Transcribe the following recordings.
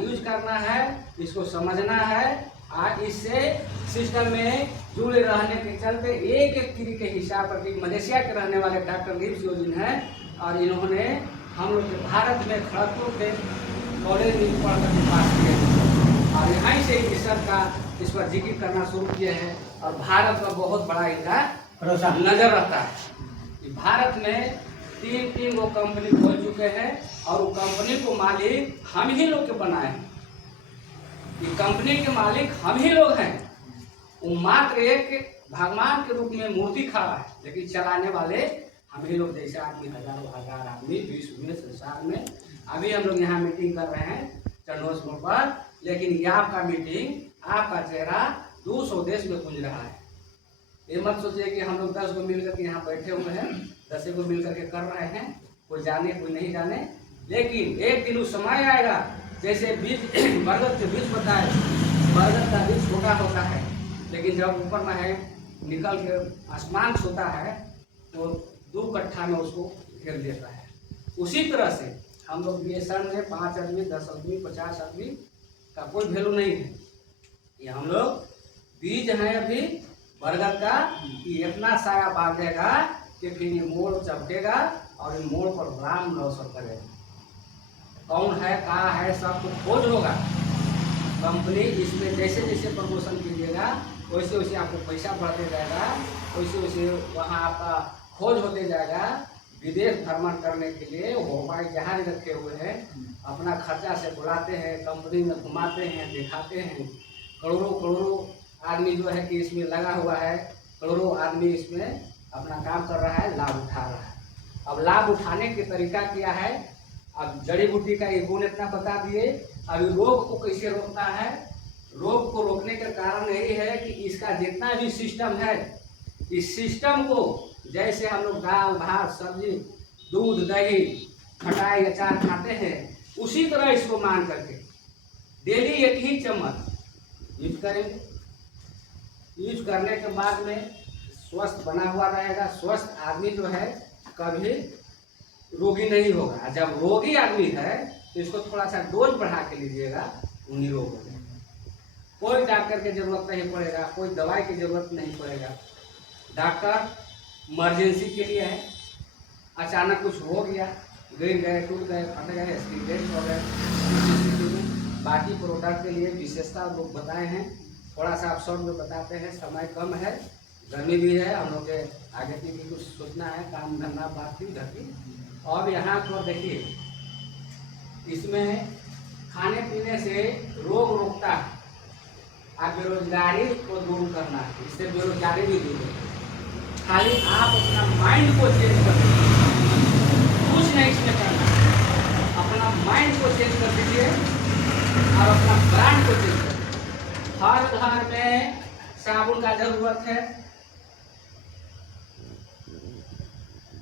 Use करना है, इसको समझना है। और इससे सिस्टम में जुड़े रहने के चलते एक एक क्री के हिसाब पर मलेशिया के रहने वाले डॉक्टर गिब्स योजिन हैं और इन्होंने हम लोग के भारत में खड़गपुर के कॉलेज में पढ़ कर पास किए और यहाँ से रिसर्च का इस पर जिक्र करना शुरू किए हैं और भारत का बहुत बड़ा इनका नजर रहता है। भारत में तीन वो कंपनी खोल चुके हैं और वो कंपनी को मालिक हम ही लोग के बनाए हैं। ये कंपनी के मालिक हम ही लोग हैं। वो मात्र एक भगवान के रूप में मूर्ति खड़ा है, लेकिन चलाने वाले हम ही लोग जैसे आदमी हजारों हजार आदमी विश्व में संसार में। अभी हम लोग यहाँ मीटिंग कर रहे हैं चंडोस मोड़ पर, लेकिन ये आपका मीटिंग आपका चेहरा 200 देश में गूंज रहा है। ये मत सोचिए कि हम लोग 10 को मिलकर के यहाँ बैठे हुए हैं, 10 को मिलकर के कर रहे हैं, कोई जाने कोई नहीं जाने। लेकिन एक दिन उस समय आएगा जैसे बीज बरगद के बीज होता है, बरगद का बीज छोटा होता है लेकिन जब ऊपर में है निकल के आसमान छूता है तो 2 कट्ठा में उसको घेर देता है। उसी तरह से हम लोग बीएसएन में 5 आदमी 10 आदमी 50 आदमी का कोई वैल्यू नहीं है। ये हम लोग बीज हैं अभी बरगद का, कि इतना साया बांधेगा कि फिर ये मोड़ चपकेगा और ये मोड़ पर राम नौसर करेगा। कौन है कहाँ है सब कुछ खोज होगा। कंपनी इसमें जैसे जैसे प्रमोशन कीजिएगा वैसे वैसे आपको पैसा बढ़ते जाएगा, वैसे वैसे वहाँ आपका खोज होते जाएगा। विदेश भ्रमण करने के लिए हवाई जहाज रखे हुए हैं, अपना खर्चा से बुलाते हैं, कंपनी में घुमाते हैं, दिखाते हैं। करोड़ों करोड़ों आदमी जो है कि इसमें लगा हुआ है, करोड़ों आदमी इसमें अपना काम कर रहा है, लाभ उठा रहा है। अब लाभ उठाने के तरीका क्या है? अब जड़ी बूटी का ये गुण इतना बता दिए। अभी रोग को कैसे रोकता है? रोग को रोकने का कारण यही है कि इसका जितना भी सिस्टम है, इस सिस्टम को जैसे हम लोग दाल भात सब्जी दूध दही खटाई अचार खाते हैं, उसी तरह इसको मान करके डेली एक ही चम्मच यूज करेंगे। यूज करने के बाद में स्वस्थ बना हुआ रहेगा। स्वस्थ आदमी जो है कभी रोगी नहीं होगा। जब रोगी आदमी है तो इसको थोड़ा सा डोज बढ़ा के लीजिएगा, वो निरोग हो जाएगा। कोई डॉक्टर की जरूरत नहीं पड़ेगा, कोई दवाई की जरूरत नहीं पड़ेगा। डॉक्टर इमरजेंसी के लिए है, अचानक कुछ हो गया, गिर गए टूट गए फट गए एक्सीडेंट हो गए। बाकी प्रोडक्ट के लिए विशेषता लोग बताए हैं, थोड़ा सा आप शॉर्ट में बताते हैं। समय कम है, गर्मी भी है, हम लोग के आगे की भी कुछ सोचना है, काम धंधा बात भी घर की। और यहाँ पर देखिए इसमें खाने पीने से रोग रोकता है। आप बेरोजगारी को दूर करना है, इससे बेरोजगारी भी दूर होगी। खाली आप अपना माइंड को चेंज कर दीजिए, कुछ नहीं इसमें करना है। अपना माइंड को चेंज कर दीजिए और अपना ब्रांड को चेंज कर दीजिए। हर घर में साबुन का जरूरत है,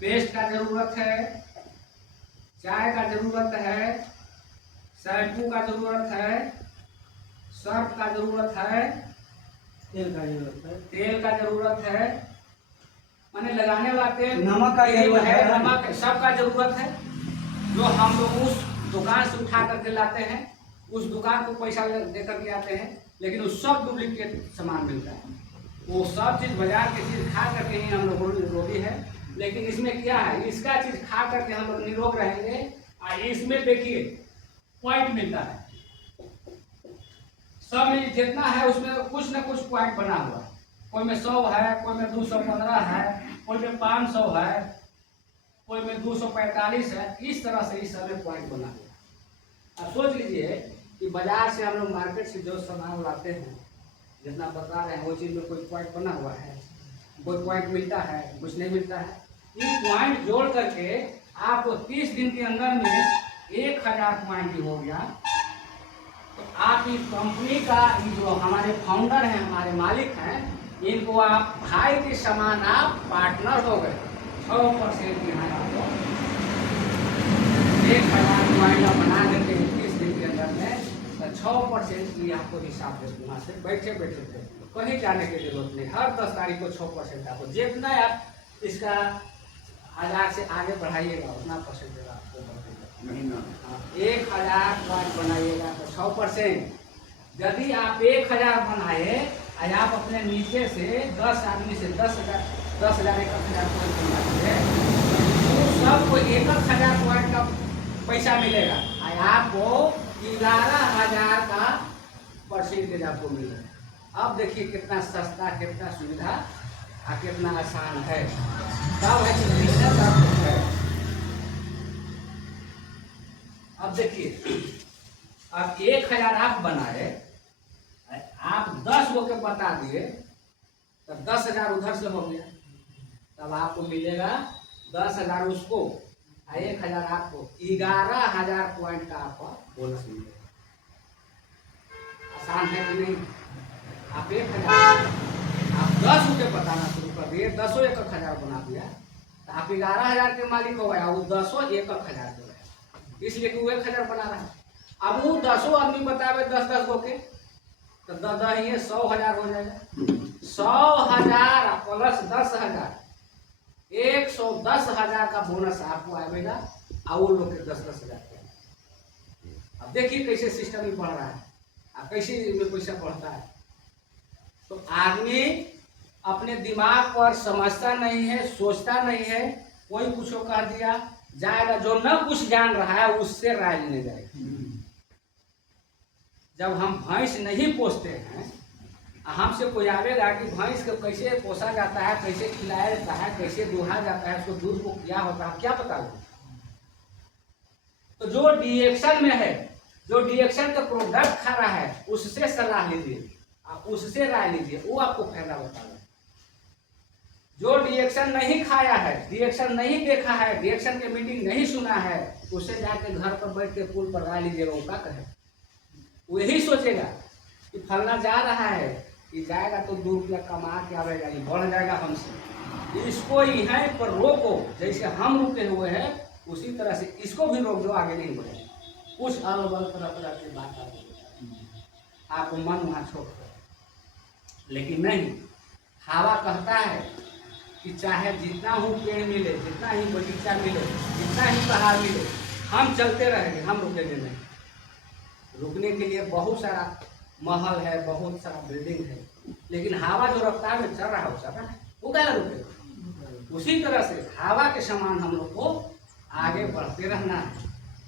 पेस्ट का जरूरत है, चाय का जरूरत है, शैम्पू का जरूरत है, सर्फ का जरूरत है, तेल का जरूरत है, माने लगाने वाले नमक का जरूरत है, नमक सबका जरूरत है। जो हम लोग उस दुकान से उठा करके लाते हैं, उस दुकान को पैसा दे करके आते हैं, लेकिन वो सब डुप्लीकेट सामान मिलता है। वो सब चीज बाजार की चीज खा करके ही हम लोग रोगी है। लेकिन इसमें क्या है, इसका चीज खा करके हम लोग निरोग रहेंगे। और इसमें देखिए पॉइंट मिलता है, सब में जितना है उसमें कुछ न कुछ पॉइंट बना हुआ है। कोई में 100 है, कोई में 215 है, कोई में 500 है, कोई में 245 है। इस तरह से इस समय पॉइंट बना हुआ है। अब सोच लीजिए कि बाजार से हम लोग मार्केट से जो सामान लाते हैं, जितना बता रहे हैं वो चीज में कोई पॉइंट बना हुआ है, कोई पॉइंट मिलता है, कुछ नहीं मिलता है। ये पॉइंट जोड़ करके आपको 30 दिन के अंदर में 1000 पॉइंट हो गया। तो आप इस कंपनी का जो हमारे फाउंडर हैं, हमारे मालिक हैं, इनको आप भाई के समान आप पार्टनर हो गए। 6% यहाँ आपको 1000 पॉइंट बना देते हैं 30 दिन के अंदर में, तो 6% की आपको हिसाब दे दूंगा। से बैठे बैठे कहीं जाने की जरूरत नहीं। हर 10 तारीख को 6% आपको, जितना आप इसका 1000 से आगे बढ़ाइएगा उतना परसेंटेज आपको बढ़ेगा। महीना 1000 पॉइंट बनाइएगा तो 6%। यदि आप 1000 बनाए और आप अपने नीचे से 10 आदमी से 10,000 1,000 पॉइंट बनाइए तो सबको 1,000 पॉइंट का पैसा मिलेगा और आपको 11,000 का परसेंटेज आपको मिलेगा। अब देखिए कितना सस्ता, कितना सुविधा और कितना आसान है। तब है कि बिजनेस आपको है। अब देखिए, अब 1000 आप बनाए, आप 10 गो के बता दिए तो 10,000 उधर से हो गया, तब आपको मिलेगा 10,000 उसको और 1,000 आपको, 11,000 पॉइंट का आपका बोनस मिलेगा। आसान है कि नहीं? आप 1,000 आप 10 रुपये बताना शुरू कर दिए, 10 1,000 बना दिया तो आप 11,000 के मालिक हो गया, वो 10 1,000 हो गया, इसलिए कि वो 1,000 बना रहा है। अब वो 10 आदमी बतावे 10 गो के तो 10 ही 100,000 हो जाएगा। 100,000 प्लस 10,000, 110,000 का बोनस आपको आएगा और वो लोग के 10,000। अब देखिए कैसे सिस्टम में बढ़ रहा है, अब कैसे में पैसा बढ़ता है। तो आदमी अपने दिमाग पर समझता नहीं है, सोचता नहीं है, कोई कुछ कह दिया जाएगा, जो न कुछ जान रहा है उससे राय लेने जाएगा। जब हम भैंस नहीं पोसते हैं, हमसे कोई आवेगा कि भैंस को कैसे पोसा जाता है, कैसे खिलाया जाता है, कैसे दुहा जाता है, उसको दूध को क्या होता है, क्या पता हो। तो जो डिएक्शन में है, जो डिएक्शन का प्रोडक्ट खा रहा है, उससे सलाह लीजिए, आप उससे राय लीजिए, वो आपको फायदा बताएगा। जो डिएक्शन नहीं खाया है, डिएक्शन नहीं देखा है, डिएक्शन के मीटिंग नहीं सुना है, उससे जाके घर पर बैठ के पुल पर राय लीजिएगा, वो क्या कहे। वो यही सोचेगा कि फलना जा रहा है, कि जाएगा तो 2 रुपया कमा के आवेगा, ये बढ़ जाएगा हमसे, इसको यहाँ पर रोको। जैसे हम रुके हुए हैं उसी तरह से इसको भी रोक दो, आगे नहीं बढ़े। कुछ अलग अलग तरह की बात आपको मन वहाँ छोड़ दो। लेकिन नहीं, हवा कहता है कि चाहे जितना ही पेड़ मिले, जितना ही बगीचा मिले, जितना ही पहाड़ मिले, हम चलते रहेंगे, हम रुकेंगे नहीं। रुकने के लिए बहुत सारा महल है, बहुत सारा बिल्डिंग है, लेकिन हवा जो रफ्तार में चल रहा है वो चल रहा है, वो क्या रुकेगा। उसी तरह से हवा के समान हम लोग को आगे बढ़ते रहना है।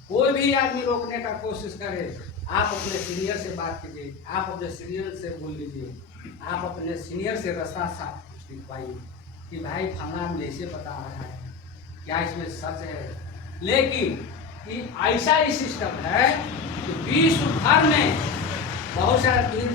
कोई भी आदमी रोकने का कोशिश करे, आप अपने सीनियर से बात कीजिए, आप अपने सीनियर से बोल लीजिए, आप अपने सीनियर से रास्ता साफ दिखवाइए कि भाई फलाना जैसे बता रहा है, क्या इसमें सच है। लेकिन कि ऐसा ही सिस्टम है कि विश्व भर में बहुत सारा